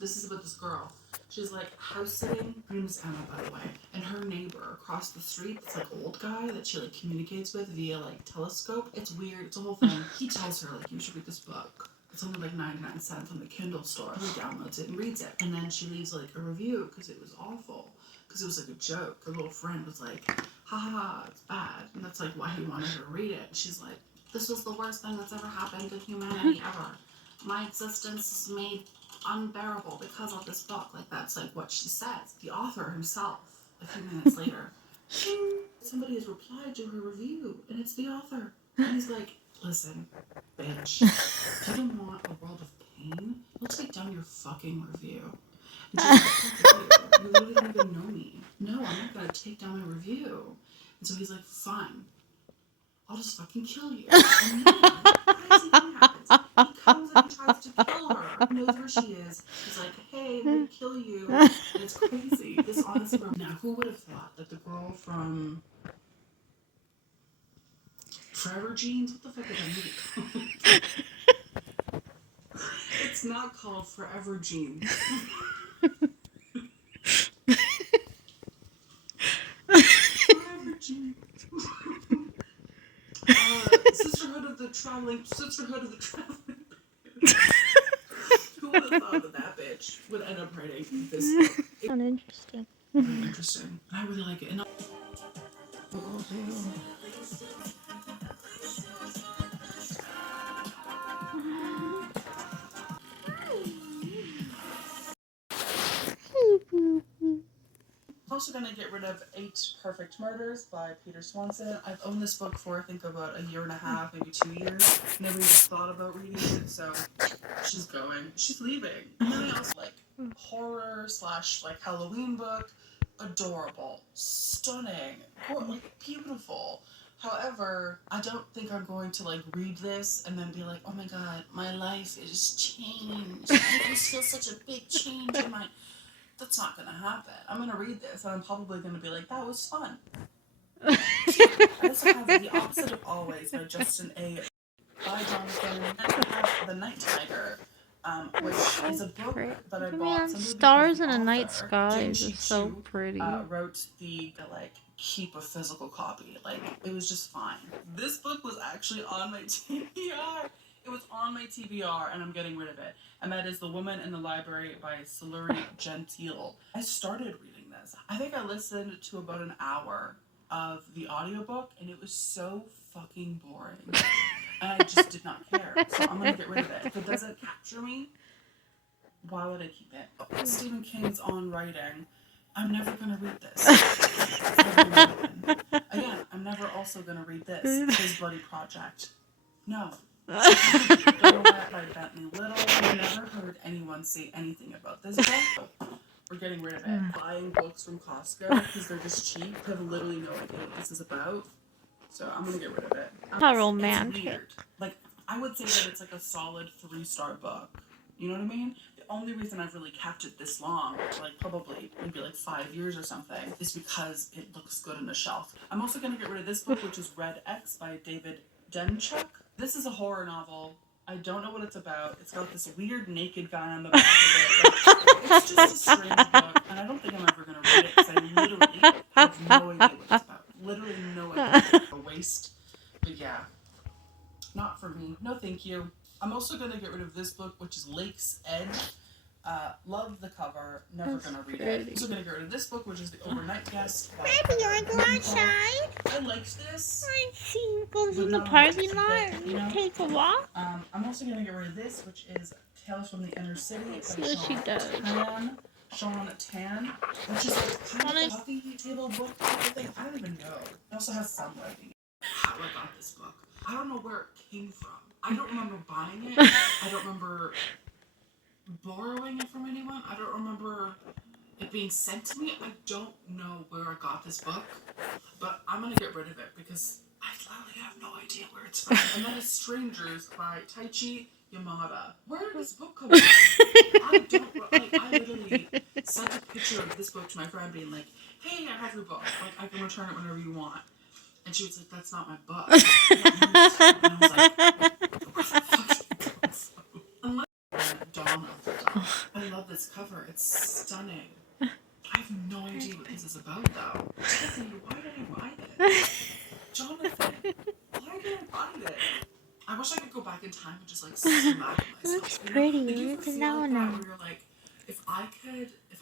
This is about this girl. She's like house sitting. Her name is Emma, by the way. And her neighbor across the street, this like old guy that she like communicates with via like telescope. It's weird. It's a whole thing. He tells her like, you should read this book. It's only like 99 cents on the Kindle store. He downloads it and reads it. And then she leaves like a review because it was awful. Because it was like a joke. Her little friend was like, haha, it's bad. And that's like why he wanted her to read it. And she's like, this was the worst thing that's ever happened to humanity ever. My existence is made unbearable because of this book. Like, that's like what she says. The author himself, a few minutes later, somebody has replied to her review, and it's the author. And he's like, listen, bitch, if you don't want a world of pain, we'll take down your fucking review. And she's like, fuck you. You literally don't even know me. No, I'm not gonna take down my review. And so he's like, fine. I'll just fucking kill you. And then, crazy thing happens. He comes and he tries to kill her. He knows where she is. He's like, hey, I'm gonna kill you. And it's crazy. This honestly. Now, who would have thought that the girl from Forever Jeans? What the fuck is that movie called? It's not called Forever Jeans. Forever Jeans. Sisterhood of the Traveling. Who would have thought that bitch would end up writing this book? Uninteresting. Very interesting. I really like it. And I'm also gonna get rid of 8 Perfect Murders by Peter Swanson. I've owned this book for I think about a year and a half, maybe 2 years. Never even thought about reading it, so she's going. She's leaving. And then I also like horror / like Halloween book. Adorable, stunning, like beautiful. However, I don't think I'm going to like read this and then be like, oh my god, my life is changed. I just feel such a big change in my. That's not gonna happen. I'm gonna read this and I'm probably gonna be like, that was fun. I also have The Opposite of Always by Justin A. by Jonathan. And I have The Night Tiger, which is a book that I bought. Man, stars in a night sky is just so pretty. Wrote the like keep a physical copy. Like it was just fine. This book was actually on my TBR. It was on my TBR, and I'm getting rid of it. And that is The Woman in the Library by Saluri Gentile. I started reading this. I think I listened to about an hour of the audiobook, and it was so fucking boring. And I just did not care. So I'm going to get rid of it. If it doesn't capture me, why would I keep it? Stephen King's On Writing. I'm never going to read this. Again, I'm never also going to read this. His Bloody Project. No. Don't know that by Bentley Little. I've never heard anyone say anything about this book. We're getting rid of it. Buying books from Costco because they're just cheap. I have literally no idea what this is about. So I'm gonna get rid of it. How romantic. It's weird. Like, I would say that it's like a solid 3-star book. You know what I mean? The only reason I've really kept it this long, like probably maybe like 5 years or something, is because it looks good on the shelf. I'm also gonna get rid of this book, which is Red X by David Demchuk. This is a horror novel. I don't know what it's about. It's got this weird naked guy on the back of it. Like, it's just a strange book, and I don't think I'm ever gonna read it because I literally have no idea what it's about. Literally no idea. A waste. But yeah, not for me. No, thank you. I'm also gonna get rid of this book, which is Lake's Edge. Love the cover. Never gonna read it. I'm also gonna get rid of this book, which is The Overnight Guest. Maybe you want to go outside? I liked this. I see. Go to the parking lot and take a walk. I'm also gonna get rid of this, which is Tales from the Inner City by Yes, she does. Sean Tan, which is like kind of a coffee table book type of thing. I don't even know. It also has some writing. How I got this book. I don't know where it came from. I don't remember buying it. I don't remember borrowing it from anyone. I don't remember it being sent to me. I don't know where I got this book, but I'm gonna get rid of it because I literally have no idea where it's from. And that is Strangers by Taichi Yamada. Where did this book come from? I don't, like, I literally sent a picture of this book to my friend being like, hey, I have your book. Like, I can return it whenever you want. And she was like, that's not my book. And I was like, what the fuck? Dawn of the Dawn. I love this this cover. It's stunning. I have no idea what this is about, though. Tiffany, why did I buy this? Jonathan, why did I buy this? I wish I could go back in time and just like smack myself. It looks pretty. Like, you Look ever at feel that like one. that where you're like, if I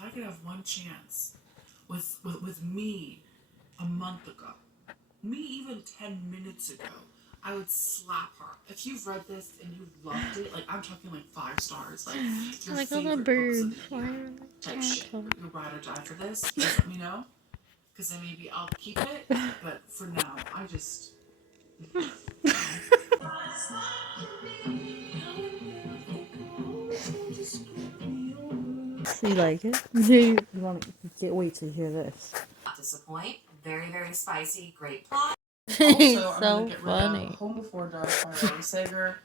could have one chance with me a month ago, me even 10 minutes ago, I would slap her. If you've read this and you loved it, like I'm talking like 5 stars, like your Like a little favorite bird books of the year type shit. You'll ride or die for this. Just let me know, because then maybe I'll keep it. But for now, I just. You like it? You can't wait to hear this. Not disappoint. Very, very spicy. Great plot. Also, I'm so gonna get rid funny. of Home Before Dark by Ray Sager.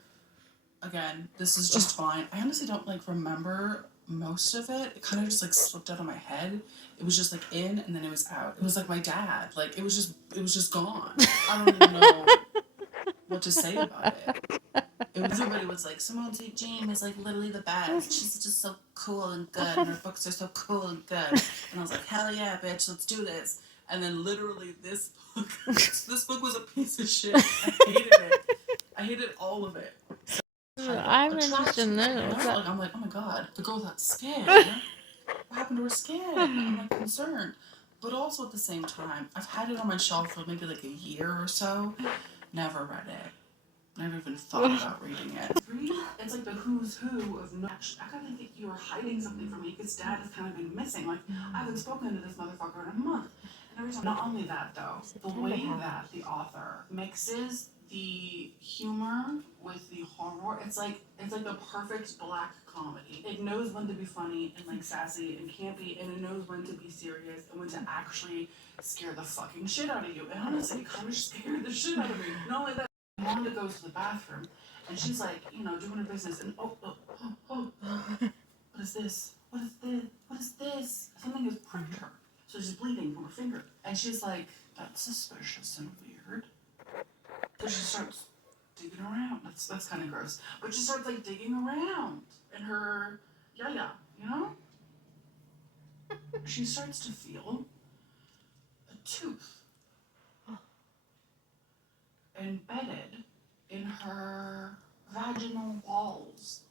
Again, this is just fine. I honestly don't like remember most of it. It kind of just like slipped out of my head. It was just like in and then it was out. It was like my dad. Like it was just gone. I don't even know what to say about it. Everybody was like, Simone St. James is like literally the best. She's just so cool and good, and her books are so cool and good. And I was like, hell yeah, bitch, let's do this. And then literally this book was a piece of shit. I hated it. I hated all of it. I'm interested in this. Like, I'm like, oh my god, the girl with that skin. What happened to her skin? I'm like concerned. But also at the same time, I've had it on my shelf for maybe like a year or so. Never read it. Never even thought about reading it. It's like the who's who of no. I kind of think you were hiding something from me because Dad has kind of been missing. Like, I haven't spoken to this motherfucker in a month. And every time. Not only that, though, the way that the author mixes the humor with the horror, it's like the perfect black comedy. It knows when to be funny and like sassy and campy, and it knows when to be serious and when to actually scare the fucking shit out of you. And honestly, it kind of scared the shit out of me. Not only that. Wanda goes to the bathroom, and she's like, doing her business, and oh, what is this? What is this? What is this? Something has pricked her, so she's bleeding from her finger, and she's like, that's suspicious and weird. So she starts digging around. That's kind of gross, but she starts like digging around in her yaya, She starts to feel a tooth embedded in her vaginal walls.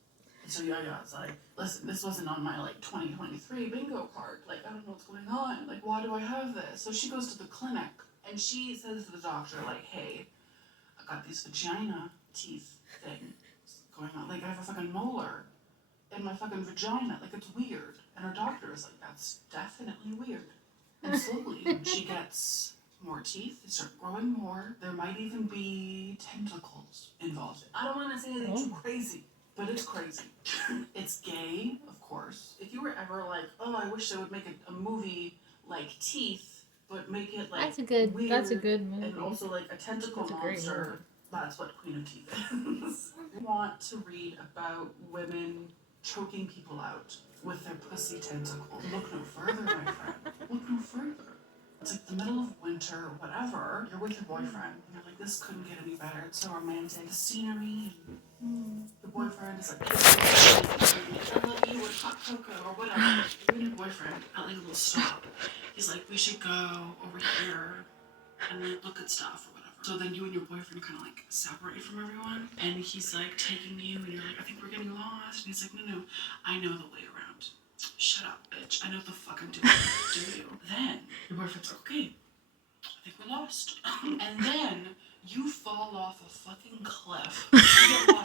So Yaya's like, listen, this wasn't on my like 2023 bingo card. Like, I don't know what's going on. Like, why do I have this? So she goes to the clinic and she says to the doctor, like, hey, I got these vagina teeth thing going on. Like, I have a fucking molar in my fucking vagina. Like, it's weird. And her doctor is like, that's definitely weird. And slowly she gets more teeth, they start growing more. There might even be tentacles involved. I don't want to say anything too crazy, but it's crazy. It's gay, of course. If you were ever like, oh, I wish they would make a movie like Teeth, but make it like weird. That's a good movie. And also like a tentacle monster. That's what Queen of Teeth is. I want to read about women choking people out with their pussy tentacle. Look no further, my friend. Look no further. It's like the middle of winter or whatever. You're with your boyfriend. And you're like, this couldn't get any better. It's so romantic. The scenery. The boyfriend is like, I love you with hot cocoa or whatever. You and your boyfriend at like a little stop. He's like, we should go over here and like look at stuff or whatever. So then you and your boyfriend kind of like separate from everyone. And he's like taking you and you're like, I think we're getting lost. And he's like, no, I know the way around. Shut up, bitch. I know the fuck I'm doing. Do you? Then your boyfriend's like, okay, I think we're lost. And then you fall off a fucking cliff. You get